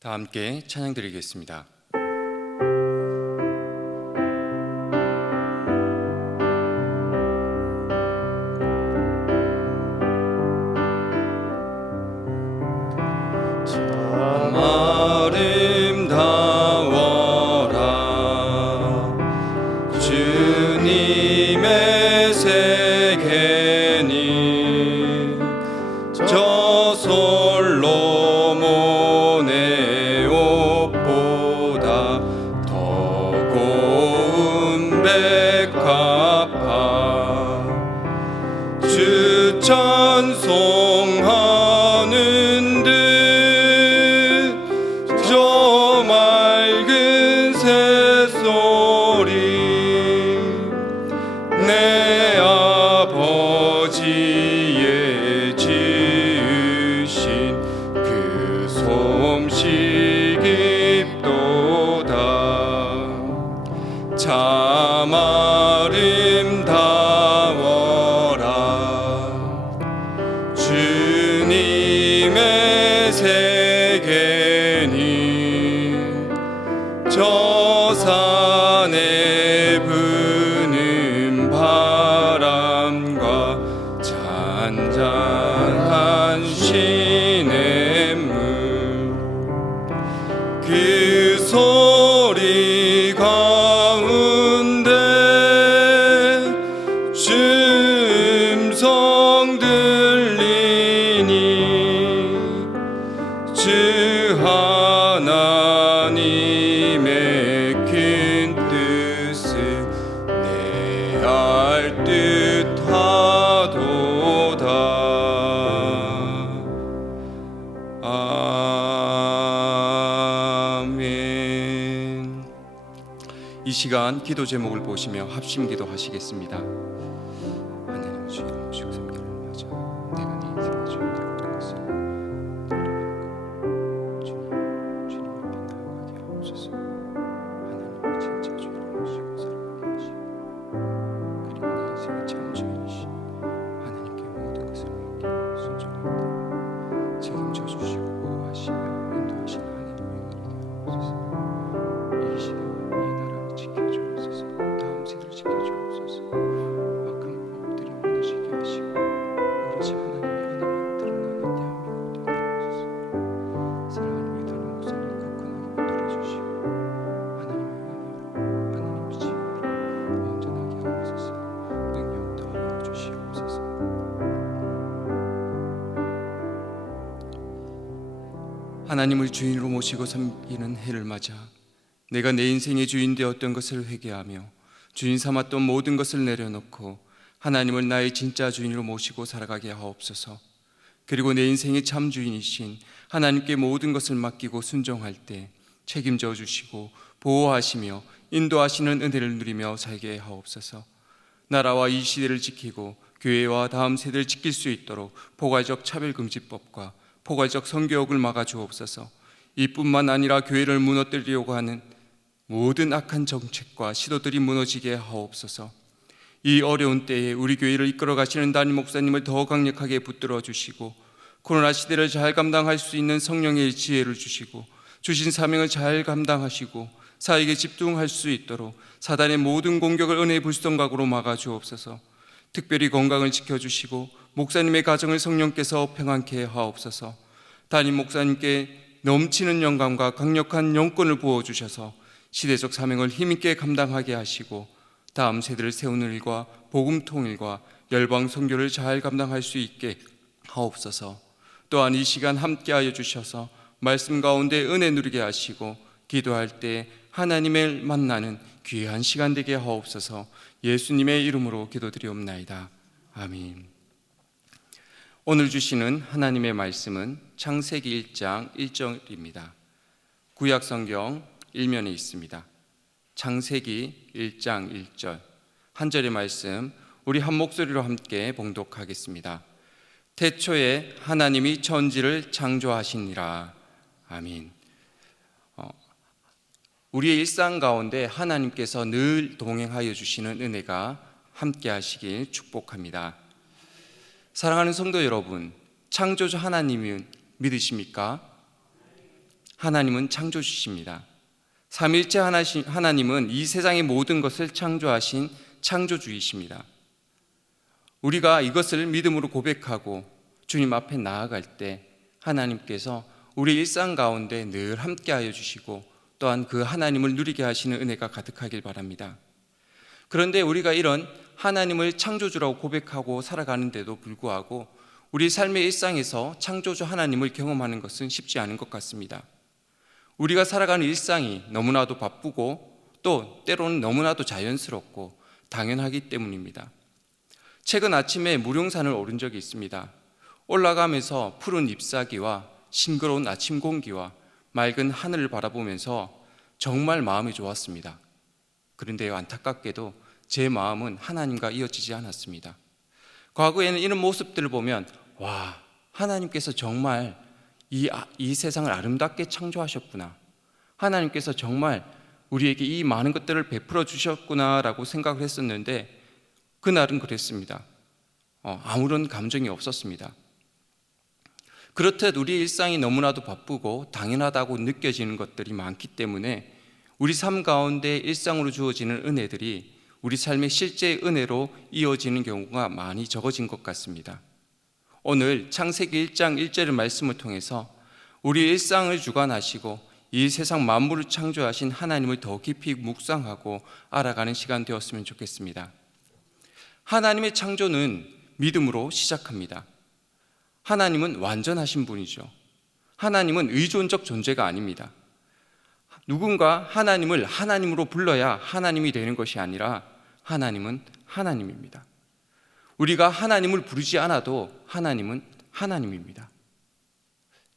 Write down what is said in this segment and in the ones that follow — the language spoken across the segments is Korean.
다 함께 찬양 드리겠습니다. 참 아름다워라 주님의 세계니 저 솔로몬의 옷보다 더 고운 백합화 주 찬송하는 듯 저 맑은 새소리 내 아버지의 지으신 그 솜씨 깊도다 참 아름다워라 주님의 세계니 저 산에 부는 바람과 잔잔한 시냇물 그 소리 가운데 음성 들리니 주 하나님의 큰 뜻을 내 알 듯하도다. 아멘. 이 시간 기도 제목을 보시며 합심 기도하시겠습니다. 하나님 주여 오시고 섬기를 맞아 내가 네 인생의 주인이 되었던 것을 주님 앞에 나아가게 하옵소서. 하나님은 진짜 주인을 모시고 사랑하게 하시고 그리고 내 인생의 참 주인이시 하나님께 모든 것을 맡기고 순종할 때 책임져 주시고 보호하시며 인도하시는 하나님의 은혜를 되옵소서. 이 시대와 이 나라를 지켜주옵소서. 다음 세대를 지켜주옵소서. 하나님을 주인으로 모시고 섬기는 해를 맞아 내가 내 인생의 주인 되었던 것을 회개하며 주인 삼았던 모든 것을 내려놓고 하나님을 나의 진짜 주인으로 모시고 살아가게 하옵소서. 그리고 내 인생의 참 주인이신 하나님께 모든 것을 맡기고 순종할 때 책임져 주시고 보호하시며 인도하시는 은혜를 누리며 살게 하옵소서. 나라와 이 시대를 지키고 교회와 다음 세대를 지킬 수 있도록 포괄적 차별금지법과 포괄적 선교역을 막아주옵소서. 이뿐만 아니라 교회를 무너뜨리려고 하는 모든 악한 정책과 시도들이 무너지게 하옵소서. 이 어려운 때에 우리 교회를 이끌어 가시는 담임 목사님을 더 강력하게 붙들어 주시고 코로나 시대를 잘 감당할 수 있는 성령의 지혜를 주시고 주신 사명을 잘 감당하시고 사역에 집중할 수 있도록 사단의 모든 공격을 은혜의 불성각으로 막아주옵소서. 특별히 건강을 지켜주시고 목사님의 가정을 성령께서 평안케 하옵소서. 담임 목사님께 넘치는 영감과 강력한 영권을 부어주셔서 시대적 사명을 힘있게 감당하게 하시고 다음 세대를 세우는 일과 복음 통일과 열방 선교를 잘 감당할 수 있게 하옵소서. 또한 이 시간 함께하여 주셔서 말씀 가운데 은혜 누리게 하시고 기도할 때 하나님을 만나는 귀한 시간 되게 하옵소서. 예수님의 이름으로 기도드리옵나이다. 아멘. 오늘 주시는 하나님의 말씀은 창세기 1장 1절입니다. 구약 성경 1면에 있습니다. 창세기 1장 1절 한 절의 말씀 우리 한 목소리로 함께 봉독하겠습니다. 태초에 하나님이 천지를 창조하시니라. 아멘. 우리의 일상 가운데 하나님께서 늘 동행하여 주시는 은혜가 함께 하시길 축복합니다. 사랑하는 성도 여러분, 창조주 하나님은 믿으십니까? 하나님은 창조주십니다. 삼일째 하나님은 이 세상의 모든 것을 창조하신 창조주이십니다. 우리가 이것을 믿음으로 고백하고 주님 앞에 나아갈 때 하나님께서 우리 일상 가운데 늘 함께하여 주시고 또한 그 하나님을 누리게 하시는 은혜가 가득하길 바랍니다. 그런데 우리가 이런 하나님을 창조주라고 고백하고 살아가는데도 불구하고 우리 삶의 일상에서 창조주 하나님을 경험하는 것은 쉽지 않은 것 같습니다. 우리가 살아가는 일상이 너무나도 바쁘고 또 때로는 너무나도 자연스럽고 당연하기 때문입니다. 최근 아침에 무룡산을 오른 적이 있습니다. 올라가면서 푸른 잎사귀와 싱그러운 아침 공기와 맑은 하늘을 바라보면서 정말 마음이 좋았습니다. 그런데 안타깝게도 제 마음은 하나님과 이어지지 않았습니다. 과거에는 이런 모습들을 보면 와, 하나님께서 정말 이 세상을 아름답게 창조하셨구나, 하나님께서 정말 우리에게 이 많은 것들을 베풀어 주셨구나라고 생각을 했었는데 그날은 그랬습니다. 아무런 감정이 없었습니다. 그렇듯 우리 일상이 너무나도 바쁘고 당연하다고 느껴지는 것들이 많기 때문에 우리 삶 가운데 일상으로 주어지는 은혜들이 우리 삶의 실제 은혜로 이어지는 경우가 많이 적어진 것 같습니다. 오늘 창세기 1장 1절의 말씀을 통해서 우리 일상을 주관하시고 이 세상 만물을 창조하신 하나님을 더 깊이 묵상하고 알아가는 시간 되었으면 좋겠습니다. 하나님의 창조는 믿음으로 시작합니다. 하나님은 완전하신 분이죠. 하나님은 의존적 존재가 아닙니다. 누군가 하나님을 하나님으로 불러야 하나님이 되는 것이 아니라 하나님은 하나님입니다. 우리가 하나님을 부르지 않아도 하나님은 하나님입니다.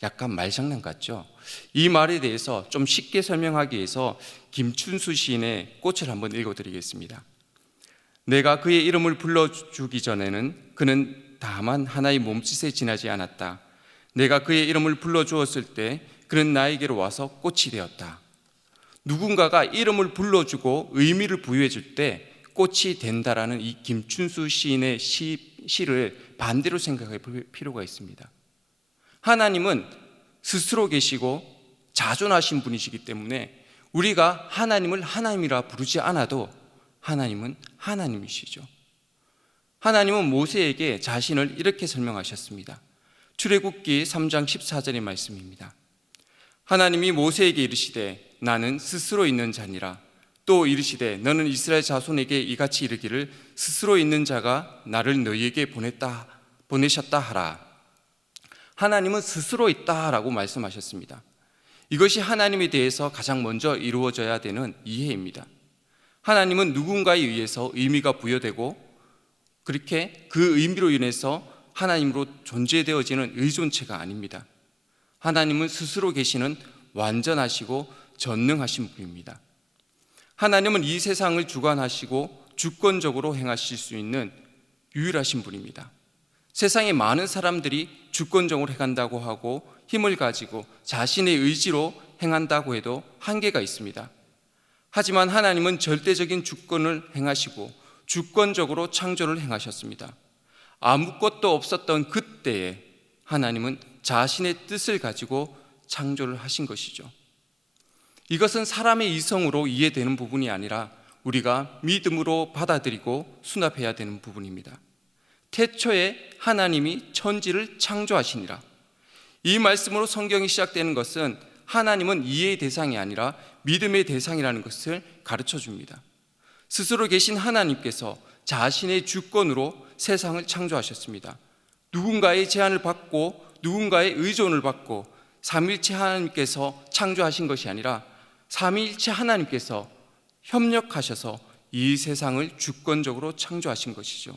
약간 말장난 같죠? 이 말에 대해서 좀 쉽게 설명하기 위해서 김춘수 시인의 꽃을 한번 읽어드리겠습니다. 내가 그의 이름을 불러주기 전에는 그는 다만 하나의 몸짓에 지나지 않았다. 내가 그의 이름을 불러주었을 때 그는 나에게로 와서 꽃이 되었다. 누군가가 이름을 불러주고 의미를 부여해 줄 때 꽃이 된다라는 이 김춘수 시인의 시를 반대로 생각할 필요가 있습니다. 하나님은 스스로 계시고 자존하신 분이시기 때문에 우리가 하나님을 하나님이라 부르지 않아도 하나님은 하나님이시죠. 하나님은 모세에게 자신을 이렇게 설명하셨습니다. 출애굽기 3장 14절의 말씀입니다. 하나님이 모세에게 이르시되 나는 스스로 있는 자니라. 또 이르시되 너는 이스라엘 자손에게 이같이 이르기를 스스로 있는 자가 나를 너희에게 보내셨다 하라. 하나님은 스스로 있다라고 말씀하셨습니다. 이것이 하나님에 대해서 가장 먼저 이루어져야 되는 이해입니다. 하나님은 누군가에 의해서 의미가 부여되고 그렇게 그 의미로 인해서 하나님으로 존재되어지는 의존체가 아닙니다. 하나님은 스스로 계시는 완전하시고 전능하신 분입니다. 하나님은 이 세상을 주관하시고 주권적으로 행하실 수 있는 유일하신 분입니다. 세상에 많은 사람들이 주권적으로 행한다고 하고 힘을 가지고 자신의 의지로 행한다고 해도 한계가 있습니다. 하지만 하나님은 절대적인 주권을 행하시고 주권적으로 창조를 행하셨습니다. 아무것도 없었던 그때에 하나님은 자신의 뜻을 가지고 창조를 하신 것이죠. 이것은 사람의 이성으로 이해되는 부분이 아니라 우리가 믿음으로 받아들이고 수납해야 되는 부분입니다. 태초에 하나님이 천지를 창조하시니라. 이 말씀으로 성경이 시작되는 것은 하나님은 이해의 대상이 아니라 믿음의 대상이라는 것을 가르쳐 줍니다. 스스로 계신 하나님께서 자신의 주권으로 세상을 창조하셨습니다. 누군가의 제한을 받고 누군가의 의존을 받고 삼위일체 하나님께서 창조하신 것이 아니라 삼위일체 하나님께서 협력하셔서 이 세상을 주권적으로 창조하신 것이죠.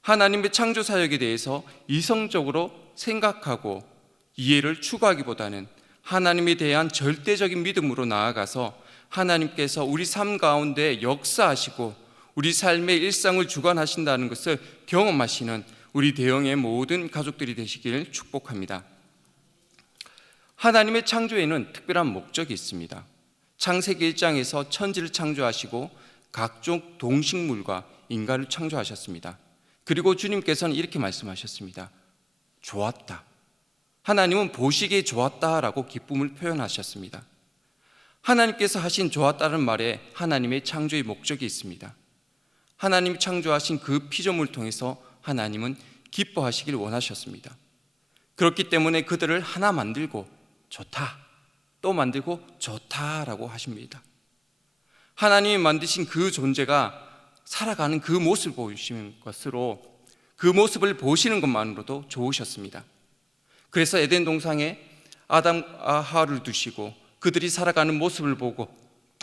하나님의 창조 사역에 대해서 이성적으로 생각하고 이해를 추구하기보다는 하나님에 대한 절대적인 믿음으로 나아가서 하나님께서 우리 삶 가운데 역사하시고 우리 삶의 일상을 주관하신다는 것을 경험하시는 우리 대형의 모든 가족들이 되시길 축복합니다. 하나님의 창조에는 특별한 목적이 있습니다. 창세기 1장에서 천지를 창조하시고 각종 동식물과 인간을 창조하셨습니다. 그리고 주님께서는 이렇게 말씀하셨습니다. 좋았다. 하나님은 보시기에 좋았다라고 기쁨을 표현하셨습니다. 하나님께서 하신 좋았다는 말에 하나님의 창조의 목적이 있습니다. 하나님이 창조하신 그 피조물을 통해서 하나님은 기뻐하시길 원하셨습니다. 그렇기 때문에 그들을 하나 만들고 좋다, 또 만들고 좋다라고 하십니다. 하나님이 만드신 그 존재가 살아가는 그 모습을 보시는 것으로 그 모습을 보시는 것만으로도 좋으셨습니다. 그래서 에덴 동산에 아담과 하와를 두시고 그들이 살아가는 모습을 보고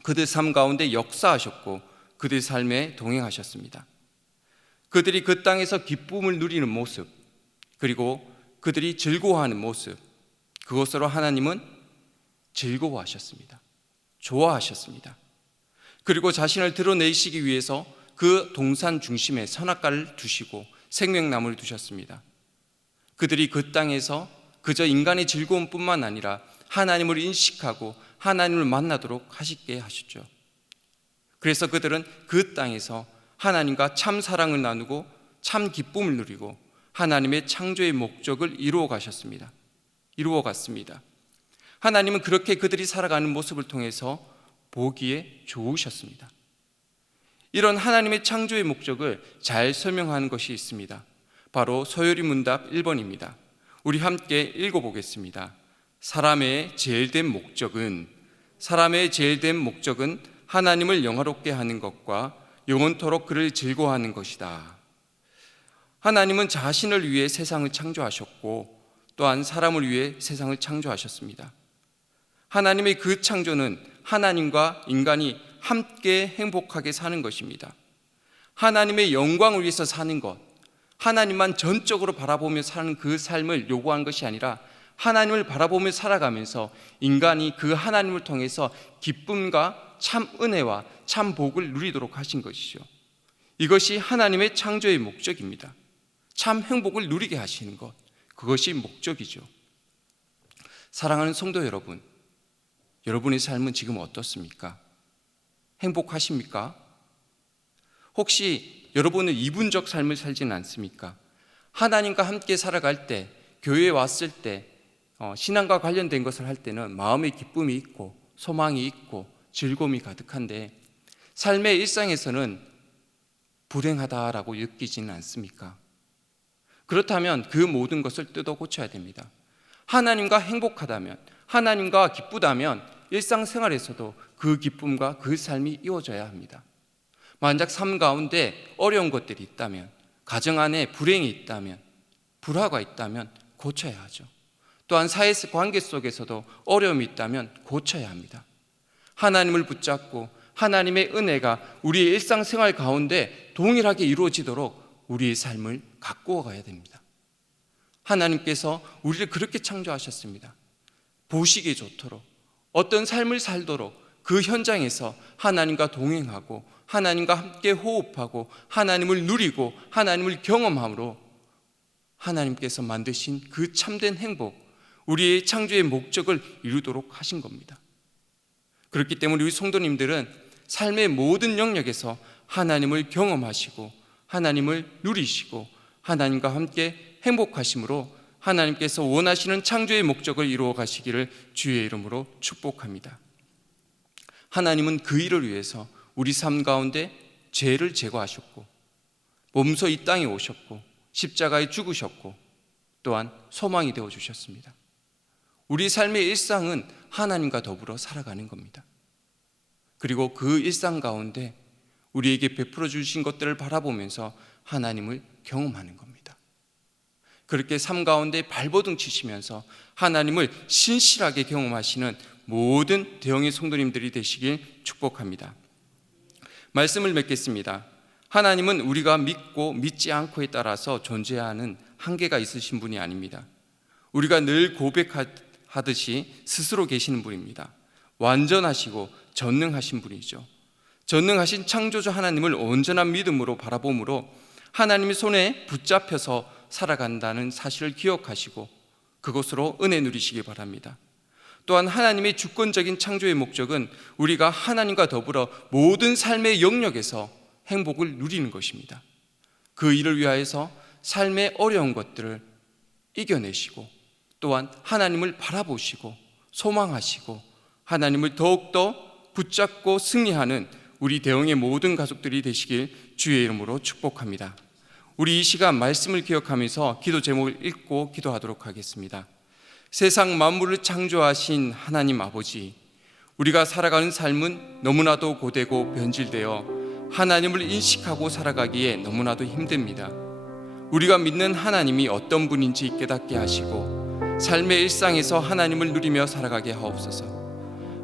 그들 삶 가운데 역사하셨고 그들 삶에 동행하셨습니다. 그들이 그 땅에서 기쁨을 누리는 모습, 그리고 그들이 즐거워하는 모습, 그것으로 하나님은 즐거워하셨습니다. 좋아하셨습니다. 그리고 자신을 드러내시기 위해서 그 동산 중심에 선악과를 두시고 생명나무를 두셨습니다. 그들이 그 땅에서 그저 인간의 즐거움뿐만 아니라 하나님을 인식하고 하나님을 만나도록 하시게 하셨죠. 그래서 그들은 그 땅에서 하나님과 참 사랑을 나누고 참 기쁨을 누리고 하나님의 창조의 목적을 이루어 갔습니다. 하나님은 그렇게 그들이 살아가는 모습을 통해서 보기에 좋으셨습니다. 이런 하나님의 창조의 목적을 잘 설명하는 것이 있습니다. 바로 소요리 문답 1번입니다. 우리 함께 읽어보겠습니다. 사람의 제일된 목적은 하나님을 영화롭게 하는 것과 영원토록 그를 즐거워하는 것이다. 하나님은 자신을 위해 세상을 창조하셨고 또한 사람을 위해 세상을 창조하셨습니다. 하나님의 그 창조는 하나님과 인간이 함께 행복하게 사는 것입니다. 하나님의 영광을 위해서 사는 것, 하나님만 전적으로 바라보며 사는 그 삶을 요구한 것이 아니라 하나님을 바라보며 살아가면서 인간이 그 하나님을 통해서 기쁨과 참 은혜와 참 복을 누리도록 하신 것이죠. 이것이 하나님의 창조의 목적입니다. 참 행복을 누리게 하시는 것, 그것이 목적이죠. 사랑하는 성도 여러분, 여러분의 삶은 지금 어떻습니까? 행복하십니까? 혹시 여러분은 이분적 삶을 살지는 않습니까? 하나님과 함께 살아갈 때, 교회에 왔을 때, 신앙과 관련된 것을 할 때는 마음의 기쁨이 있고 소망이 있고 즐거움이 가득한데 삶의 일상에서는 불행하다라고 느끼지는 않습니까? 그렇다면 그 모든 것을 뜯어 고쳐야 됩니다. 하나님과 행복하다면, 하나님과 기쁘다면 일상생활에서도 그 기쁨과 그 삶이 이어져야 합니다. 만약 삶 가운데 어려운 것들이 있다면, 가정 안에 불행이 있다면, 불화가 있다면 고쳐야 하죠. 또한 사회 관계 속에서도 어려움이 있다면 고쳐야 합니다. 하나님을 붙잡고 하나님의 은혜가 우리의 일상생활 가운데 동일하게 이루어지도록 우리의 삶을 가꾸어 가야 됩니다. 하나님께서 우리를 그렇게 창조하셨습니다. 보시기에 좋도록, 어떤 삶을 살도록 그 현장에서 하나님과 동행하고 하나님과 함께 호흡하고 하나님을 누리고 하나님을 경험함으로 하나님께서 만드신 그 참된 행복, 우리의 창조의 목적을 이루도록 하신 겁니다. 그렇기 때문에 우리 성도님들은 삶의 모든 영역에서 하나님을 경험하시고 하나님을 누리시고 하나님과 함께 행복하심으로 하나님께서 원하시는 창조의 목적을 이루어 가시기를 주의 이름으로 축복합니다. 하나님은 그 일을 위해서 우리 삶 가운데 죄를 제거하셨고 몸소 이 땅에 오셨고 십자가에 죽으셨고 또한 소망이 되어주셨습니다. 우리 삶의 일상은 하나님과 더불어 살아가는 겁니다. 그리고 그 일상 가운데 우리에게 베풀어 주신 것들을 바라보면서 하나님을 경험하는 겁니다. 그렇게 삶 가운데 발버둥 치시면서 하나님을 신실하게 경험하시는 모든 대형의 성도님들이 되시길 축복합니다. 말씀을 맺겠습니다. 하나님은 우리가 믿고 믿지 않고에 따라서 존재하는 한계가 있으신 분이 아닙니다. 우리가 늘 고백하듯이 스스로 계시는 분입니다. 완전하시고 전능하신 분이죠. 전능하신 창조주 하나님을 온전한 믿음으로 바라봄으로 하나님의 손에 붙잡혀서 살아간다는 사실을 기억하시고 그것으로 은혜 누리시기 바랍니다. 또한 하나님의 주권적인 창조의 목적은 우리가 하나님과 더불어 모든 삶의 영역에서 행복을 누리는 것입니다. 그 일을 위하여서 삶의 어려운 것들을 이겨내시고 또한 하나님을 바라보시고 소망하시고 하나님을 더욱더 붙잡고 승리하는 우리 대형의 모든 가족들이 되시길 주의 이름으로 축복합니다. 우리 이 시간 말씀을 기억하면서 기도 제목을 읽고 기도하도록 하겠습니다. 세상 만물을 창조하신 하나님 아버지, 우리가 살아가는 삶은 너무나도 고되고 변질되어 하나님을 인식하고 살아가기에 너무나도 힘듭니다. 우리가 믿는 하나님이 어떤 분인지 깨닫게 하시고 삶의 일상에서 하나님을 누리며 살아가게 하옵소서.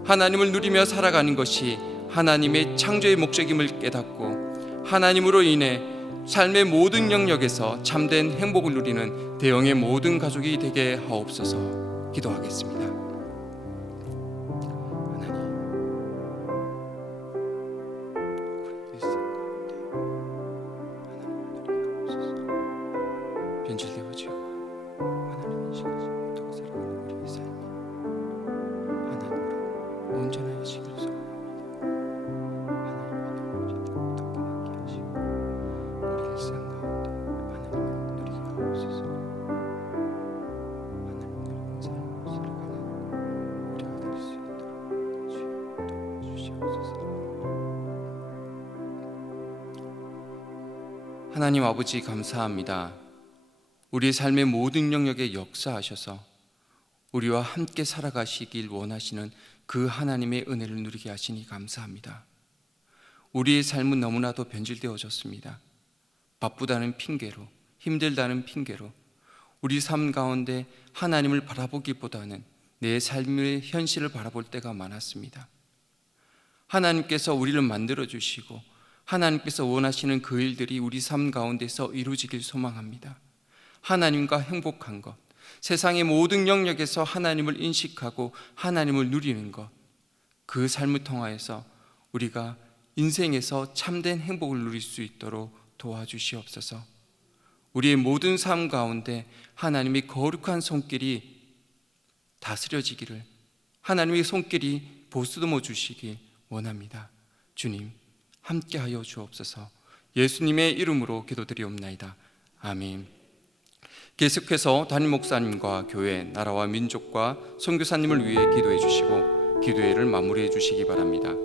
하나님을 누리며 살아가는 것이 하나님의 창조의 목적임을 깨닫고 하나님으로 인해 삶의 모든 영역에서 참된 행복을 누리는 대형의 모든 가족이 되게 하옵소서. 기도하겠습니다. 하나님, 우리 일상 가운데 하나님을 누리게 하옵소서. 변질되어지고 하나님 인식하지 못하고 살아가는 우리의 삶이 하나님으로 온전하시기를 소원합니다. 일상 가운데 하나님을 누리게 하옵소서. 하나님 누리는 삶을 살아가는 우리가 될 수 있도록 주여 도와주시옵소서. 하나님 아버지 감사합니다. 우리의 삶의 모든 영역에 역사하셔서 우리와 함께 살아가시길 원하시는 그 하나님의 은혜를 누리게 하시니 감사합니다. 우리의 삶은 너무나도 변질되어졌습니다. 바쁘다는 핑계로, 힘들다는 핑계로 우리 삶 가운데 하나님을 바라보기보다는 내 삶의 현실을 바라볼 때가 많았습니다. 하나님께서 우리를 만들어주시고 하나님께서 원하시는 그 일들이 우리 삶 가운데서 이루어지길 소망합니다. 하나님과 행복한 것, 세상의 모든 영역에서 하나님을 인식하고 하나님을 누리는 것, 그 삶을 통하여서 우리가 인생에서 참된 행복을 누릴 수 있도록 도와주시옵소서. 우리의 모든 삶 가운데 하나님의 거룩한 손길이 다스려지기를, 하나님의 손길이 보스듬어 주시기 원합니다. 주님 함께하여 주옵소서. 예수님의 이름으로 기도드리옵나이다. 아멘. 계속해서 담임 목사님과 교회, 나라와 민족과 선교사님을 위해 기도해 주시고 기도회를 마무리해 주시기 바랍니다.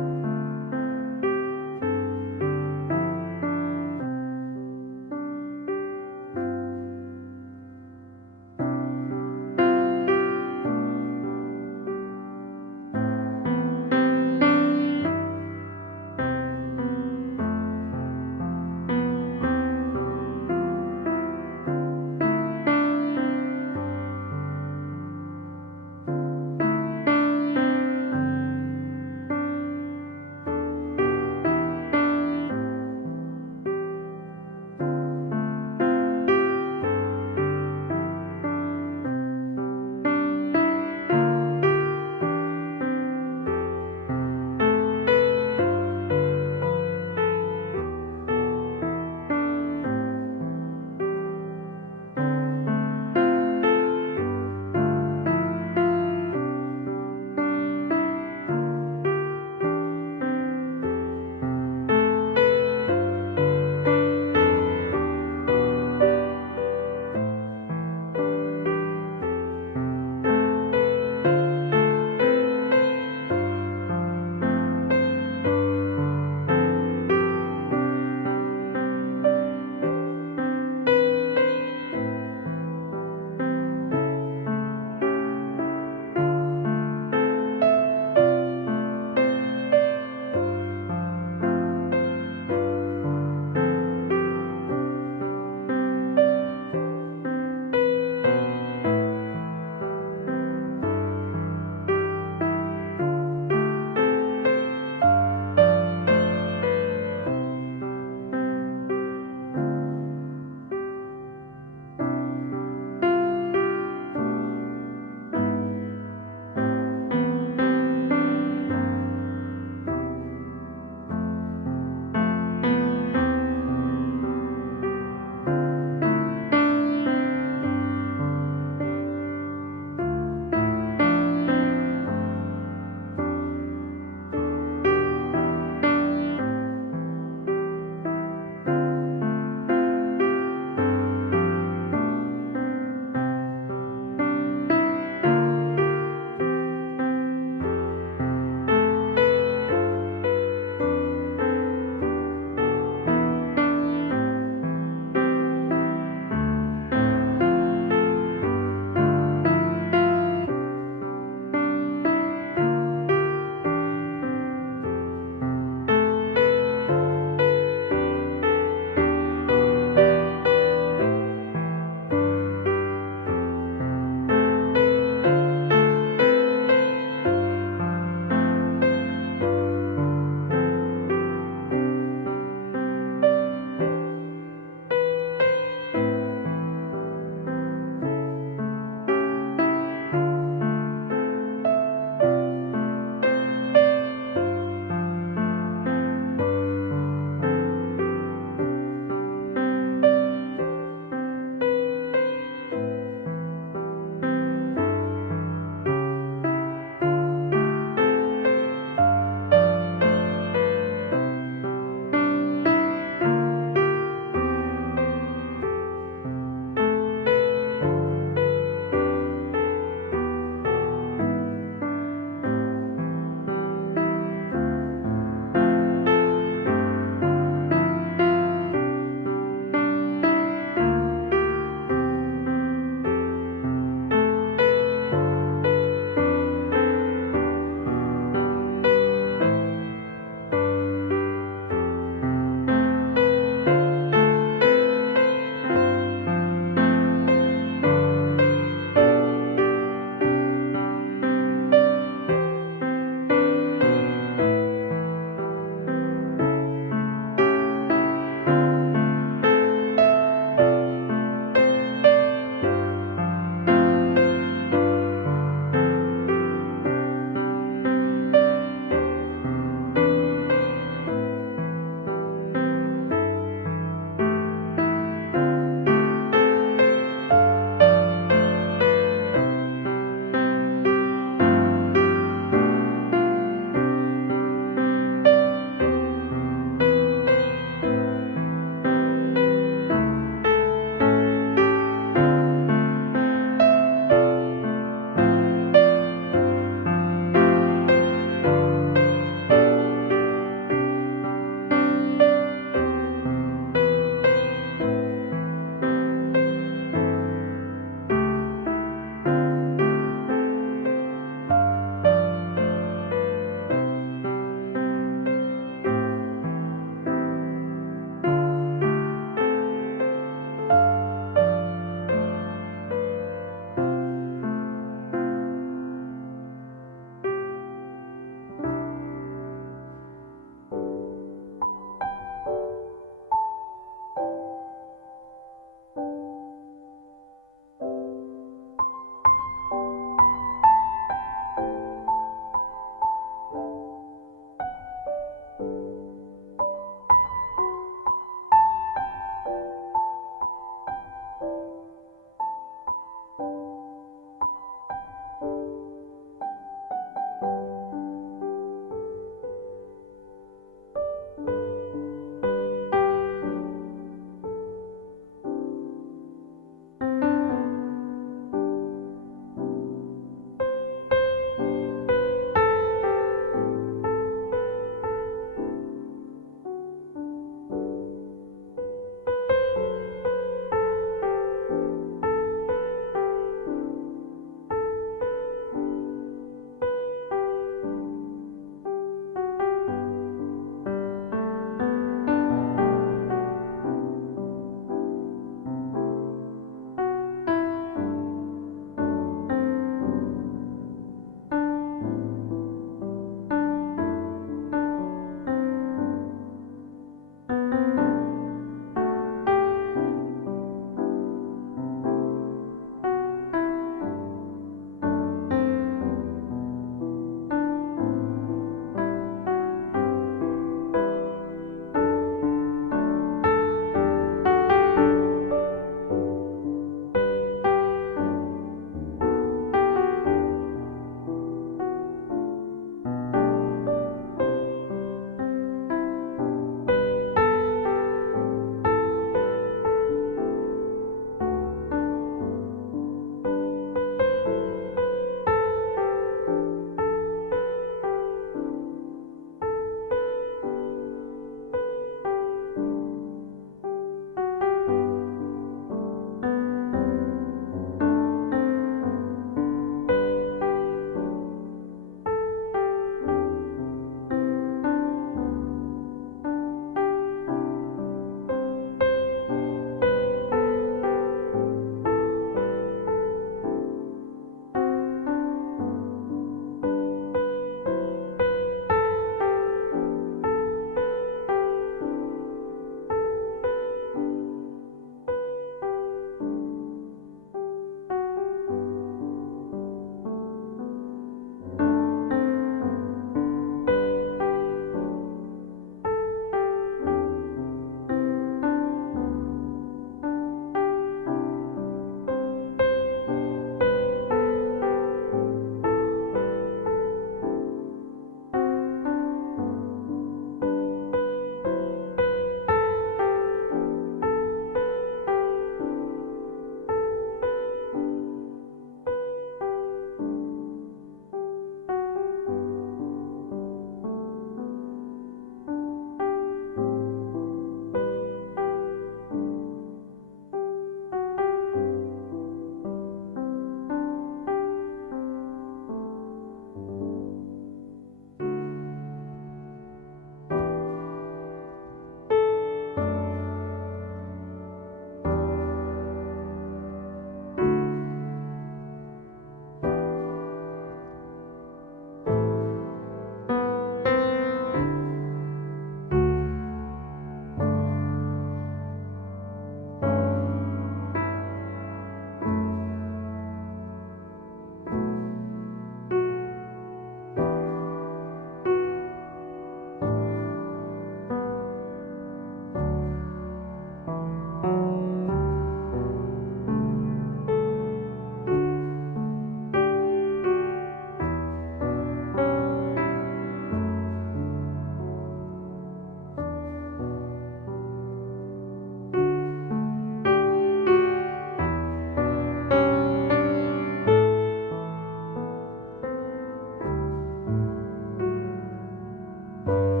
주